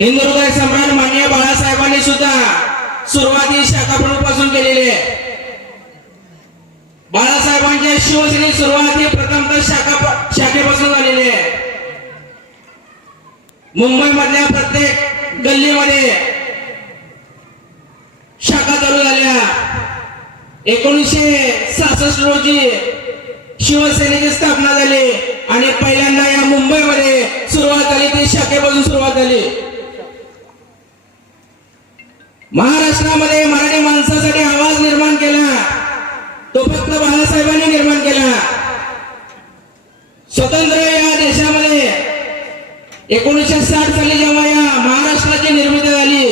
हिंदू सम्राट मान्य बाळासाहेबांनी सुद्धा सुरुवाती शाखाप्रमुखपासून पासून केलेली आहे. बाळासाहेबांच्या शिवसेने सुरुवाती प्रथमतः शाखा शाखेपासून झालेली आहे. मुंबई मधल्या प्रत्येक गल्लीमध्ये शाखा चालू झाल्या. एकोणीसशे सहासष्ट रोजी शिवसेनेची स्थापना झाली आणि पहिल्यांदा या मुंबईमध्ये सुरुवात झाली ती शाखेपासून सुरुवात झाली. महाराष्ट्रामध्ये मराठी माणसासाठी आवाज निर्माण केला. तो फक्त बाळासाहेबांनी निर्माण केला. स्वतंत्र या देशामध्ये एकोणीसशे साठ साली जेव्हा या महाराष्ट्राची निर्मिती झाली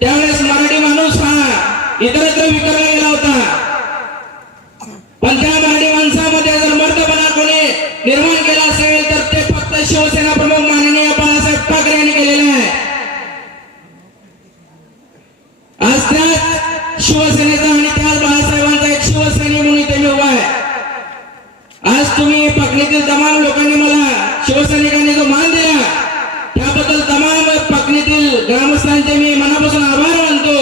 त्यावेळेस मराठी माणूस हा इतरत्र विकरला पकणीतील तमाम लोकांनी मला शिवसैनिकांनी जो मान दिला त्याबद्दल तमाम पकणीतील ग्रामस्थांचे मी मनापासून आभार मानतो.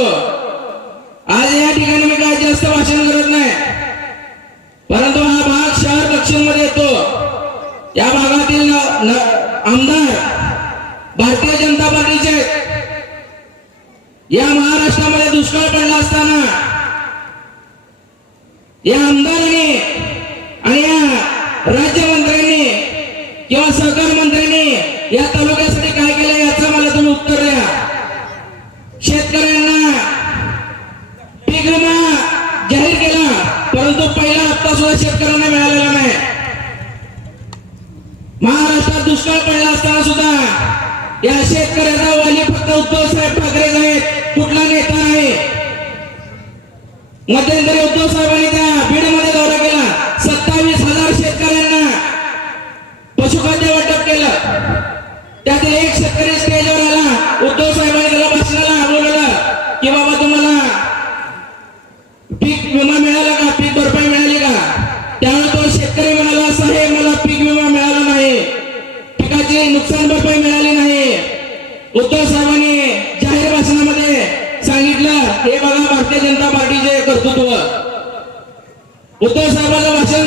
आज या ठिकाणी मी काय जास्त भाषण करत नाही परंतु हा भाग शहर दक्षिणमध्ये येतो. या भागातील आमदार भारतीय जनता पार्टीचे या महाराष्ट्रामध्ये दुष्काळ पडला असताना या आमदारांनी राज्यमंत्र्यांनी किंवा सहकार मंत्र्यांनी या तालुक्यासाठी काय केलं याचं मला तुम्ही उत्तर द्या. शेतकऱ्यांना पीक विमा जाहीर केला परंतु पहिला हप्ता सुद्धा शेतकऱ्यांना मिळालेला नाही. महाराष्ट्रात दुष्काळ पडला असताना सुद्धा या शेतकऱ्याचा वाली फक्त उद्धव साहेब ठाकरे आहेत कुठला नेता नाही. मध्यंतरी उद्धव साहेबांनी त्यातील एक शेतकरी स्टेजवर आला. उद्धव साहेबांनी त्याला भाषणाला बोलवलं की बाबा तुम्हाला पीक विमा मिळाला का? पीक भरपाई मिळाली का? त्यावेळी तो शेतकरी म्हणाला साहेब मला पीक विमा मिळाला नाही. पिकाची नुकसान भरपाई मिळाली नाही. उद्धव साहेबांनी जाहीर भाषणामध्ये सांगितलं हे बघा भारतीय जनता पार्टीचे कर्तृत्व. उद्धव साहेबांचं भाषण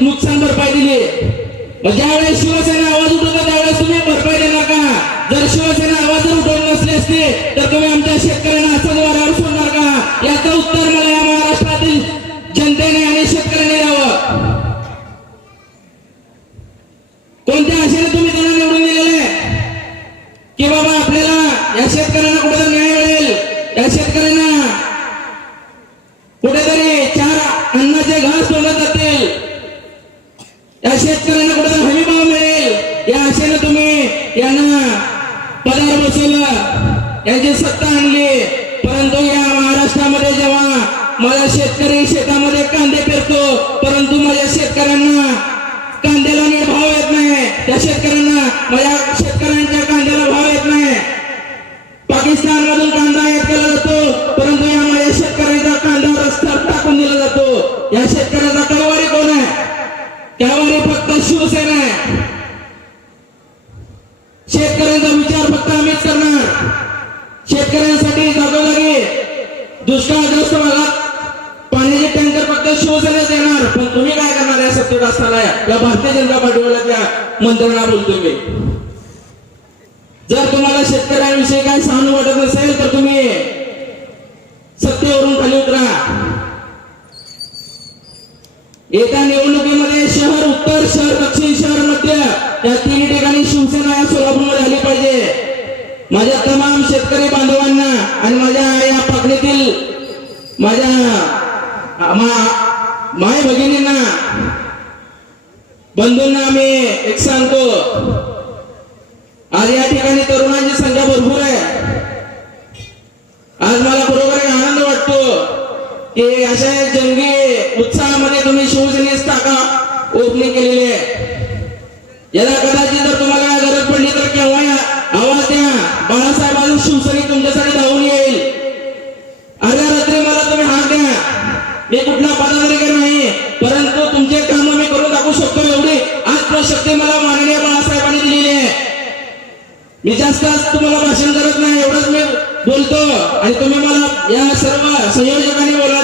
नुकसान भरपाई दिली. ज्यावेळेस शिवसेना आवाज उठवतो त्यावेळेस तुम्ही भरपाई देणार का? जर शिवसेना आवाज जर उठवत नसले असते तर तुम्ही आमच्या शेतकऱ्यांना असं वाऱ्यावर सोडणार का? याचं उत्तर मला या महाराष्ट्रातील जनतेने आणि शेतकऱ्याने द्यावं. कोणत्या आशेने तुम्ही त्यांना निवडून दिलेले की बाबा आपल्याला या शेतकऱ्यांना कुठेतरी न्याय मिळेल? या शेतकऱ्यांना या शेतकऱ्यांना कुठं हमी भाव मिळेल. या आशेनं तुम्ही यांना पदार बसवलं. यांची सत्ता आणली. परंतु या महाराष्ट्रामध्ये जेव्हा माझा शेतकरी शेतामध्ये त्यामध्ये फक्त शिवसेना आहे. शेतकऱ्यांचा विचार फक्त आम्हीच करणार. शेतकऱ्यांसाठी जागोजागी दुष्काळग्रस्त भागात पाण्याचे टँकर फक्त शिवसेनेच येणार पण तुम्ही काय करणार या सत्तेत असताना? या भारतीय जनता पार्टीवाल्या त्या मंत्र्यांना बोलतो मी. जर तुम्हाला शेतकऱ्यांविषयी काय सहान वाटत नसेल तर तुम्ही सत्तेवरून खाली उतरा. येत्या निवडणूक माझ्या तमाम शेतकरी बांधवांना आणि माझ्या या पकडीतील माझ्या माय भगिनींना बंधूंना मी एक सांगतो. आज या ठिकाणी तरुणांची संख्या भरपूर आहे. आज मला बरोबर एक आनंद वाटतो की अशा जंगी उत्साहामध्ये तुम्ही शिवसेनेस टाका ओपनिंग केलेली आहे. याला कदाचित जर तुम्हाला गरज पडली तर केव्हा आवाज द्या बाळासाहेब आज शिवसैनिक तुमच्यासाठी धावून येईल. अर्ध्या रात्री मला तुम्ही हाक मी कुठला पदाधिकारी नाही परंतु तुमचे काम मी करून दाखवू शकतो एवढी आत्मशक्ती मला माननीय बाळासाहेबांनी दिलेली आहे. मी जास्त आज तुम्हाला भाषण करत नाही एवढंच मी बोलतो. आणि तुम्ही मला या सर्व संयोजकांनी बोला